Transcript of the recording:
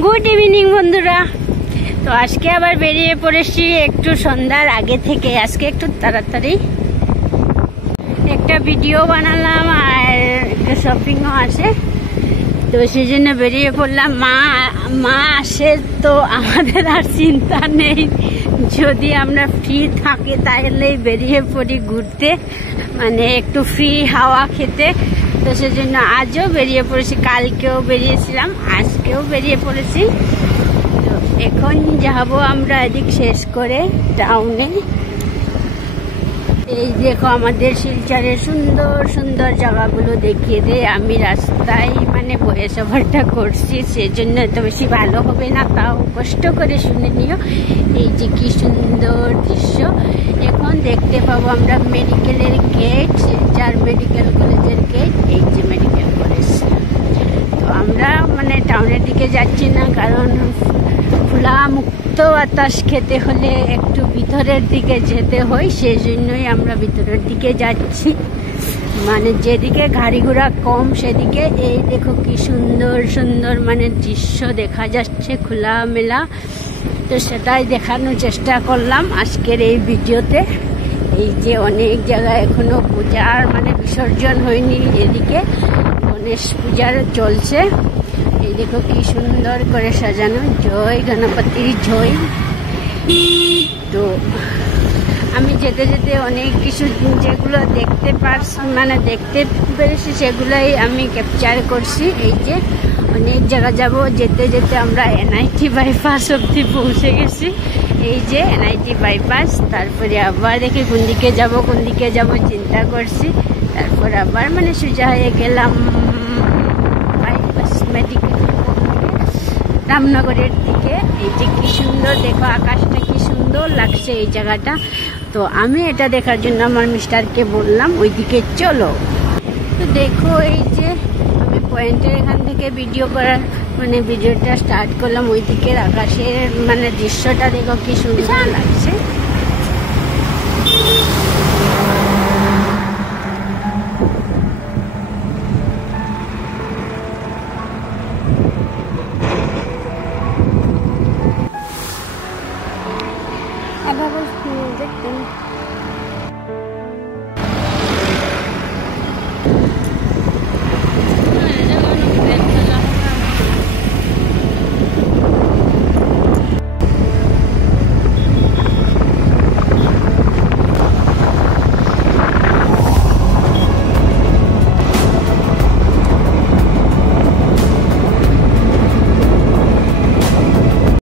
Good evening বন্ধুরা। তো আজকে আবার বেরিয়ে পড়েছি একটু সন্ধ্যার আগে থেকে। আজকে একটু তাড়াতাড়ি একটা ভিডিও বানালাম আর একটা শপিংও আছে, তো সেই জন্য বেরিয়ে পড়লাম। মা আসে তো আমাদের আর চিন্তা নেই, যদি আমরা ফ্রি থাকি তাহলে বেরিয়ে পড়ি ঘুরতে, মানে একটু ফ্রি হাওয়া খেতে। তো সেজন্য আজও বেরিয়ে পড়েছি, কালকেও বেরিয়েছিলাম, আজকেও বেরিয়ে পড়েছি। তো এখন যাবো আমরা এদিক শেষ করে টাউনে। এই দেখো আমাদের শিলচরের সুন্দর সুন্দর জায়গাগুলো দেখিয়ে দেয়। আমি রাস্তায় মানে ভয়েস ওভারটা করছি, সেজন্য এত বেশি ভালো হবে না, তাও কষ্ট করে শুনে নিও। এই যে কি সুন্দর দৃশ্য এখন দেখতে পাবো আমরা। মেডিকেলের গেট, শিলচর মেডিকেল কলেজের গেট, এই যে মেডিকেল কলেজ। তো আমরা মানে টাউনের দিকে যাচ্ছি না, কারণ খোলা মুক্ত বাতাস খেতে হলে একটু ভিতরের দিকে যেতে হয়, সেই জন্যই আমরা ভিতরের দিকে যাচ্ছি, মানে যেদিকে গাড়ি ঘোড়া কম সেদিকে। এই দেখো কি সুন্দর সুন্দর মানে দৃশ্য দেখা যাচ্ছে খোলামেলা। তো সেটাই দেখানোর চেষ্টা করলাম আজকের এই ভিডিওতে। এই যে অনেক জায়গায় এখনো পূজার মানে বিসর্জন হয়নি, এদিকে গণেশ পূজার চলছে। এই দেখো কি সুন্দর করে সাজানো, জয় গণপতির জয়। তো আমি যেতে যেতে অনেক কিছু যেগুলো দেখতে পারছি মানে দেখতে পেরেছি সেগুলাই আমি ক্যাপচার করছি। এই যে অনেক জায়গা যাব, যেতে যেতে আমরা এনআইটি বাইপাস অবধি পৌঁছে গেছি। এই যে এনআইটি বাইপাস, তারপরে আবার দেখি কোন দিকে যাব চিন্তা করছি। তারপর আবার মানে সোজা হয়ে গেলাম বাইপাস মেডিকেল রামনগরের দিকে। এই যে কি সুন্দর দেখো, আকাশটা কি সুন্দর লাগছে এই জায়গাটা। তো আমি এটা দেখার জন্য আমার মিস্টারকে বললাম ওইদিকে চলো। তো দেখো এই যে আমি পয়েন্টের এখান থেকে ভিডিও করার মানে ভিডিওটা স্টার্ট করলাম। ওই দিকের আকাশের মানে দৃশ্যটা দেখো কি সুন্দর লাগছে।